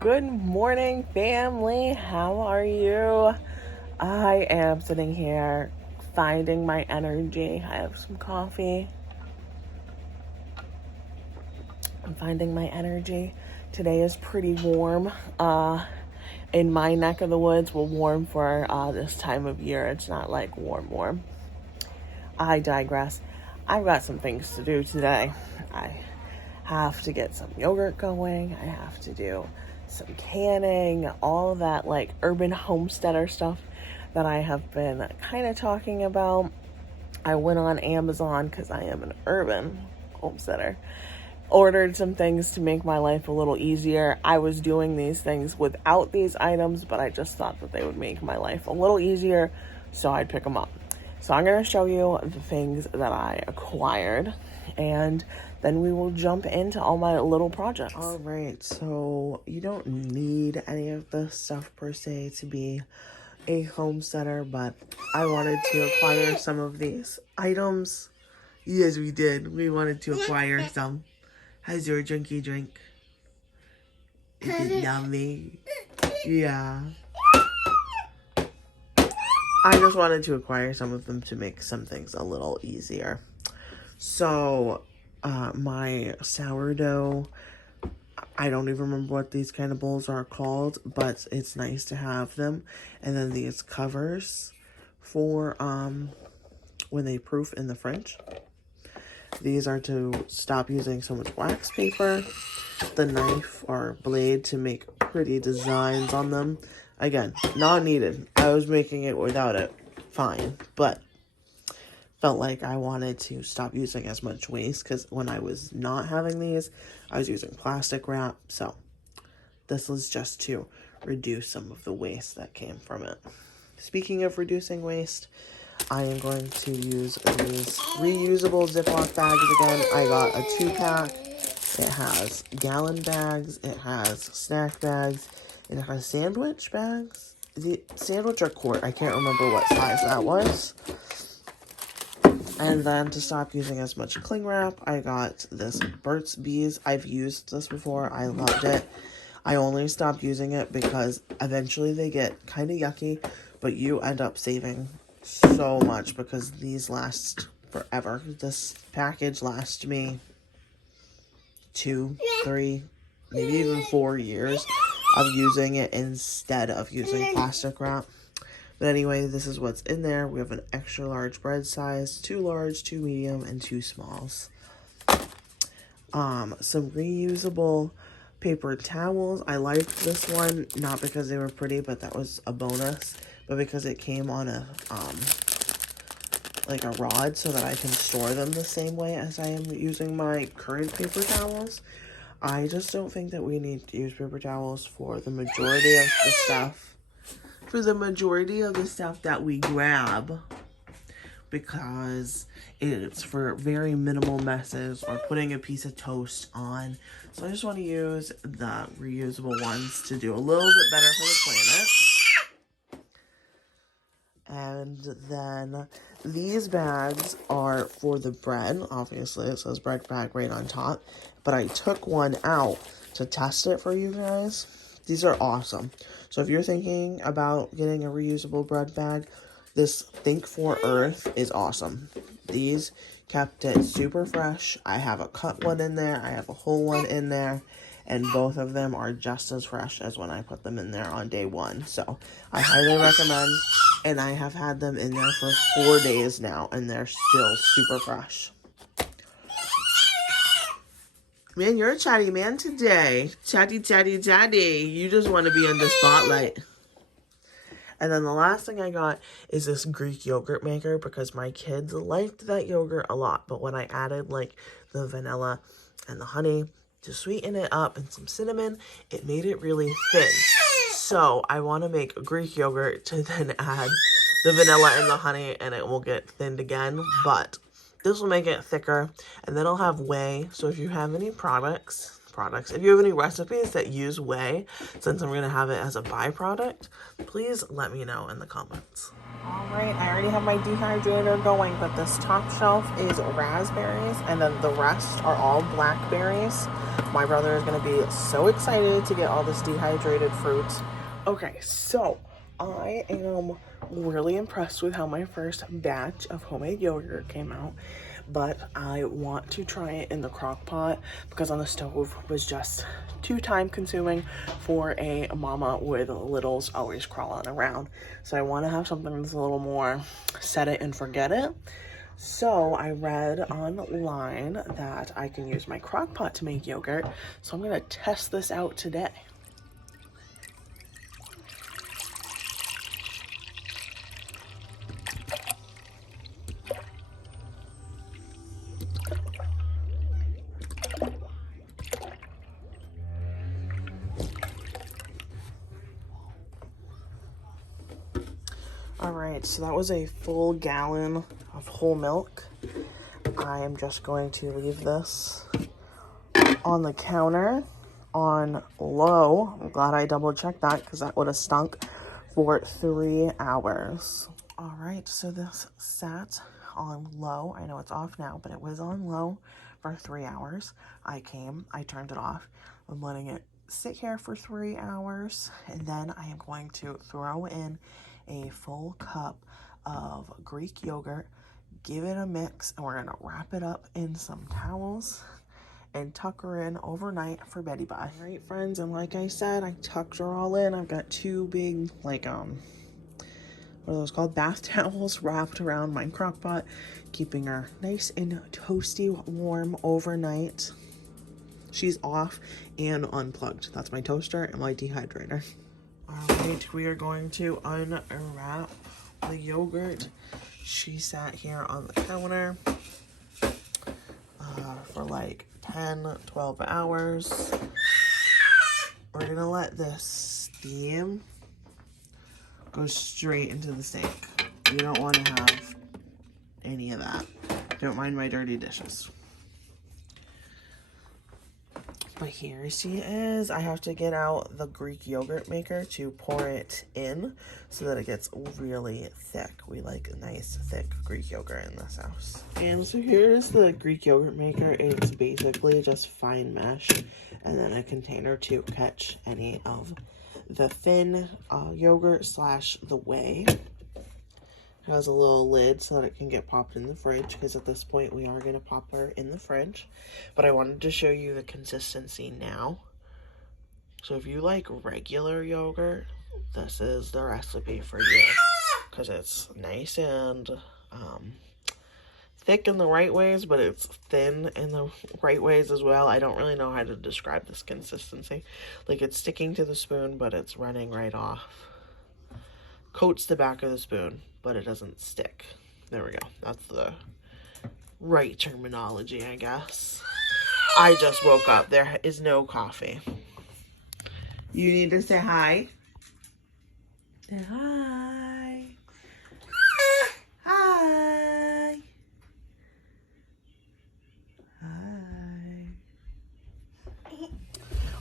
Good morning, family. How are you? I am sitting here finding my energy. I have some coffee. I'm finding my energy. Today is pretty warm. In my neck of the woods, we're warm for this time of year. It's not like warm. I digress. I've got some things to do today. I have to get some yogurt going. I have to do some canning, all of that like urban homesteader stuff that I have been kind of talking about. I went on Amazon because I am an urban homesteader. Ordered some things to make my life a little easier. I was doing these things without these items, but I just thought that they would make my life a little easier, so I'd pick them up. So I'm going to show you the things that I acquired, and then we will jump into all my little projects. All right, so you don't need any of this stuff per se to be a homesteader, but I wanted to acquire some of these items. Yes, we did. We wanted to acquire some. How's your drinky drink? Is it yummy? Yeah. I just wanted to acquire some of them to make some things a little easier. So, my sourdough, I don't even remember what these kind of bowls are called, but it's nice to have them. And then these covers for when they proof in the fridge. These are to stop using so much wax paper. The knife or blade to make pretty designs on them. Again, not needed. I was making it without it. Fine. But felt like I wanted to stop using as much waste because when I was not having these, I was using plastic wrap. So this was just to reduce some of the waste that came from it. Speaking of reducing waste, I am going to use these reusable Ziploc bags again. I got a 2-pack. It has gallon bags. It has snack bags. It has sandwich bags. The sandwich or quart. I can't remember what size that was. And then to stop using as much cling wrap, I got this Burt's Bees. I've used this before. I loved it. I only stopped using it because eventually they get kind of yucky, but you end up saving so much because these last forever. This package lasts me 2, 3, maybe even 4 years of using it instead of using plastic wrap. But anyway, this is what's in there. We have an extra large bread size, 2 large, 2 medium, and 2 smalls. Some reusable paper towels. I liked this one, not because they were pretty, but that was a bonus, but because it came on a like a rod so that I can store them the same way as I am using my current paper towels. I just don't think that we need to use paper towels for the majority of the stuff. For the majority of the stuff that we grab, because it's for very minimal messes or putting a piece of toast on. So I just want to use the reusable ones to do a little bit better for the planet. And then these bags are for the bread. Obviously, it says bread bag right on top. But I took one out to test it for you guys. These are awesome. So if you're thinking about getting a reusable bread bag, this Think for Earth is awesome. These kept it super fresh. I have a cut one in there. I have a whole one in there. And both of them are just as fresh as when I put them in there on day 1. So I highly recommend. And I have had them in there for 4 days now. And they're still super fresh. Man, you're a chatty man today. Chatty. You just want to be in the spotlight. And then the last thing I got is this Greek yogurt maker because my kids liked that yogurt a lot. But when I added like the vanilla and the honey to sweeten it up and some cinnamon, it made it really thin. So I want to make Greek yogurt to then add the vanilla and the honey and it will get thinned again. But this will make it thicker, and then I'll have whey. So if you have any if you have any recipes that use whey, since I'm going to have it as a byproduct, please let me know in the comments. All right, I already have my dehydrator going, but this top shelf is raspberries, and then the rest are all blackberries. My brother is going to be so excited to get all this dehydrated fruit. Okay, so I am really impressed with how my first batch of homemade yogurt came out, but I want to try it in the crock pot because on the stove was just too time consuming for a mama with littles always crawling around. So I want to have something that's a little more set it and forget it. So I read online that I can use my crock pot to make yogurt. So I'm going to test this out today. All right, so that was a full gallon of whole milk. I am just going to leave this on the counter on low. I'm glad I double checked that because that would have stunk for 3 hours. All right, so this sat on low. I know it's off now, but it was on low for 3 hours. I turned it off. I'm letting it sit here for 3 hours, and then I am going to throw in a full cup of Greek yogurt, give it a mix, and we're gonna wrap it up in some towels and tuck her in overnight for Betty Bye. All right, friends, and like I said, I tucked her all in. I've got 2 big, what are those called? Bath towels wrapped around my crock pot, keeping her nice and toasty warm overnight. She's off and unplugged. That's my toaster and my dehydrator. All right, we are going to unwrap the yogurt. She sat here on the counter for like 10-12 hours. We're gonna let this steam go straight into the sink. You don't want to have any of that. Don't mind my dirty dishes. But here she is. I have to get out the Greek yogurt maker to pour it in so that it gets really thick. We like nice thick Greek yogurt in this house. And so here's the Greek yogurt maker. It's basically just fine mesh and then a container to catch any of the thin yogurt slash the whey. It has a little lid so that it can get popped in the fridge, because at this point we are going to pop her in the fridge. But I wanted to show you the consistency now. So if you like regular yogurt, this is the recipe for you, because it's nice and thick in the right ways, but it's thin in the right ways as well. I don't really know how to describe this consistency. Like, it's sticking to the spoon, but it's running right off. Coats the back of the spoon, but it doesn't stick. There we go. That's the right terminology, I guess. I just woke up. There is no coffee. You need to say hi. Say hi. Hi. Hi.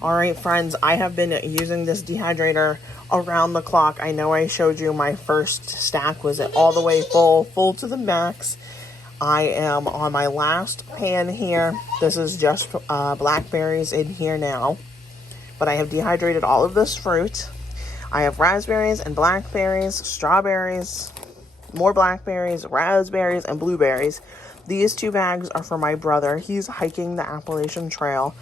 All right, friends, I have been using this dehydrator around the clock. I know I showed you my first stack was all the way full to the max. I am on my last pan here. This is just blackberries in here now, but I have dehydrated all of this fruit. I have raspberries and blackberries, strawberries, more blackberries, raspberries, and blueberries. These 2 bags are for my brother. He's hiking the Appalachian Trail,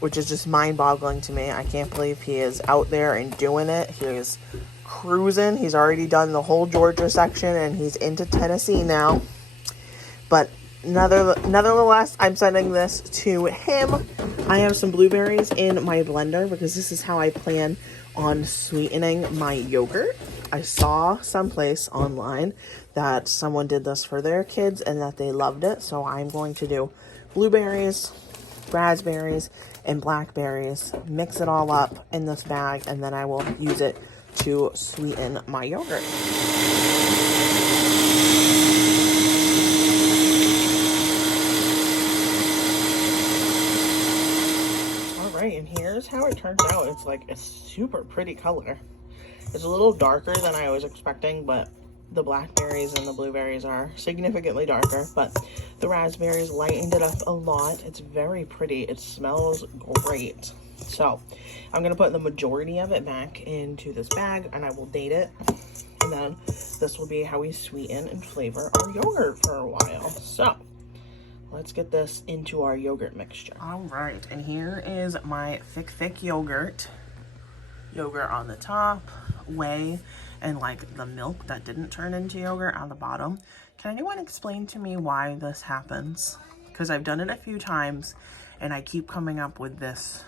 which is just mind-boggling to me. I can't believe he is out there and doing it. He is cruising. He's already done the whole Georgia section, and he's into Tennessee now. But nevertheless, I'm sending this to him. I have some blueberries in my blender because this is how I plan on sweetening my yogurt. I saw someplace online that someone did this for their kids and that they loved it. So I'm going to do blueberries, raspberries, and blackberries, mix it all up in this bag, and then I will use it to sweeten my yogurt. All right, and here's how it turns out. It's like a super pretty color. It's a little darker than I was expecting, but the blackberries and the blueberries are significantly darker, but the raspberries lightened it up a lot. It's very pretty. It smells great. So I'm gonna put the majority of it back into this bag and I will date it. And then this will be how we sweeten and flavor our yogurt for a while. So let's get this into our yogurt mixture. All right, and here is my thick yogurt. Yogurt on the top, whey, and like the milk that didn't turn into yogurt on the bottom. Can anyone explain to me why this happens? Because I've done it a few times and I keep coming up with this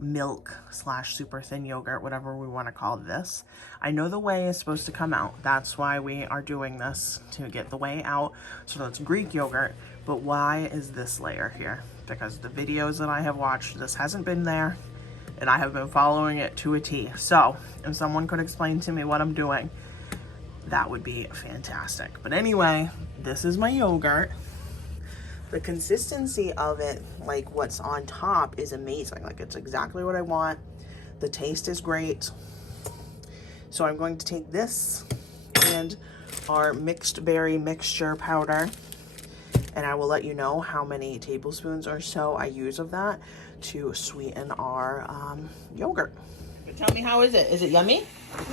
milk / super thin yogurt, whatever we want to call this. I know the whey is supposed to come out. That's why we are doing this, to get the whey out. So that's Greek yogurt. But why is this layer here? Because the videos that I have watched, this hasn't been there. And I have been following it to a T. So if someone could explain to me what I'm doing, that would be fantastic. But anyway, this is my yogurt. The consistency of it, like what's on top, is amazing. Like it's exactly what I want. The taste is great. So I'm going to take this and our mixed berry mixture powder, and I will let you know how many tablespoons or so I use of that to sweeten our yogurt. Tell me, how is it? Is it yummy?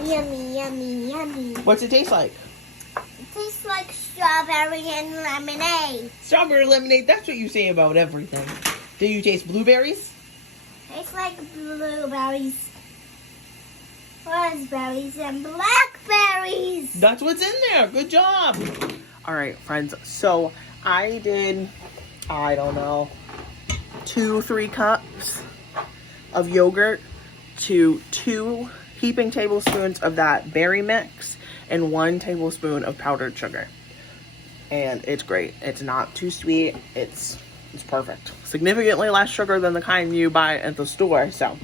Yummy, yummy, yummy. What's it taste like? It tastes like strawberry and lemonade. Strawberry lemonade, that's what you say about everything. Do you taste blueberries? Tastes like blueberries, raspberries, and blackberries. That's what's in there. Good job. All right, friends. So I did, I don't know, 2-3 cups of yogurt to 2 heaping tablespoons of that berry mix and 1 tablespoon of powdered sugar. And it's great. It's not too sweet. It's perfect. Significantly less sugar than the kind you buy at the store. So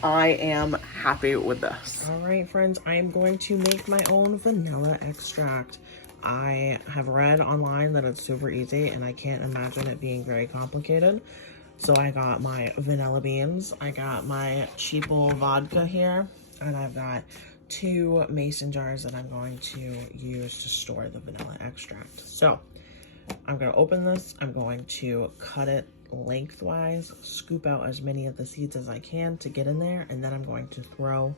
I am happy with this. All right, friends, I'm going to make my own vanilla extract. I have read online that it's super easy and I can't imagine it being very complicated. So I got my vanilla beans, I got my cheapo vodka here, and I've got 2 mason jars that I'm going to use to store the vanilla extract. So I'm going to open this, I'm going to cut it lengthwise, scoop out as many of the seeds as I can to get in there, and then I'm going to throw,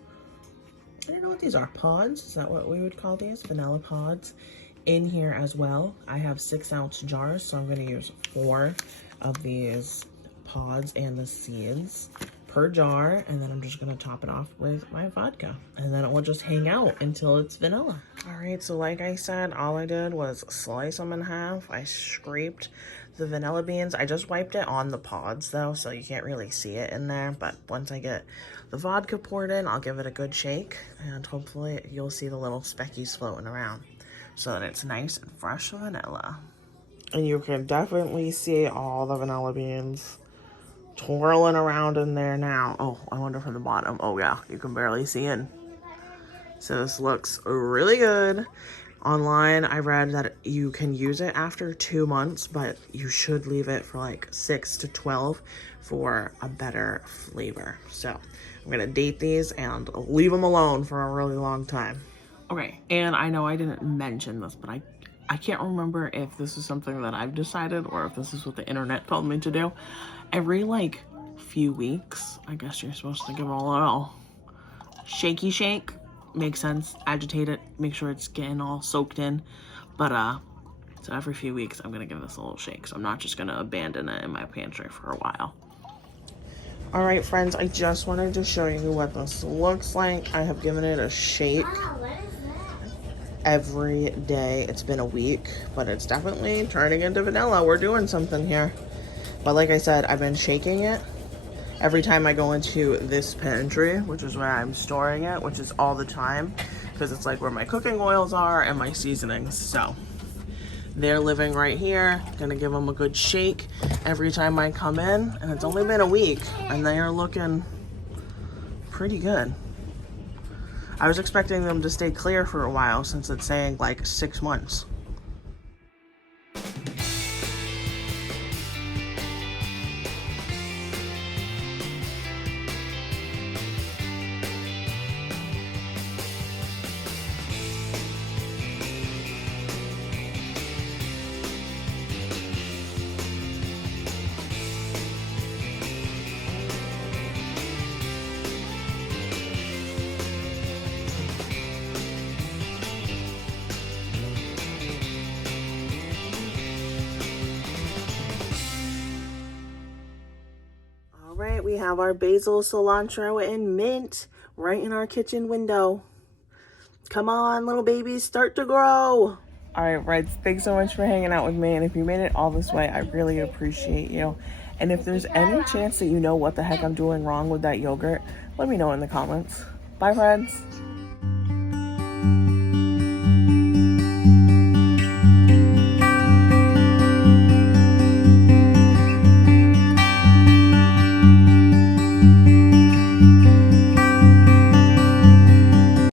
I don't know what these are, pods? Is that what we would call these? Vanilla pods in here as well. I have 6-ounce jars, so I'm going to use 4 of these pods and the seeds per jar, and then I'm just going to top it off with my vodka, and then it will just hang out until it's vanilla. All right, so like I said, all I did was slice them in half. I scraped the vanilla beans. I just wiped it on the pods though, so you can't really see it in there, but once I get the vodka poured in, I'll give it a good shake, and hopefully you'll see the little speckies floating around so that it's nice and fresh vanilla. And you can definitely see all the vanilla beans twirling around in there now. Oh, I wonder from the bottom. Oh yeah, you can barely see it. So this looks really good. Online, I read that you can use it after 2 months, but you should leave it for like 6 to 12 for a better flavor. So I'm gonna date these and leave them alone for a really long time. Okay, and I know I didn't mention this, but I can't remember if this is something that I've decided or if this is what the internet told me to do. Every like few weeks, I guess you're supposed to give it a little shaky shake. Makes sense. Agitate it, make sure it's getting all soaked in. But so every few weeks I'm gonna give this a little shake, so I'm not just gonna abandon it in my pantry for a while. All right, friends, I just wanted to show you what this looks like. I have given it a shake every day. It's been a week, but it's definitely turning into vanilla. We're doing something here. But like I said, I've been shaking it every time I go into this pantry, which is where I'm storing it, which is all the time, because it's like where my cooking oils are and my seasonings. So they're living right here. Gonna give them a good shake every time I come in, and it's only been a week and they are looking pretty good. I was expecting them to stay clear for a while since it's saying like 6 months. right, we have our basil, cilantro, and mint right in our kitchen window. Come on, little babies, start to grow. All right, Reds, thanks so much for hanging out with me. And if you made it all this way, I really appreciate you. And if there's any chance that you know what the heck I'm doing wrong with that yogurt, let me know in the comments. Bye, friends.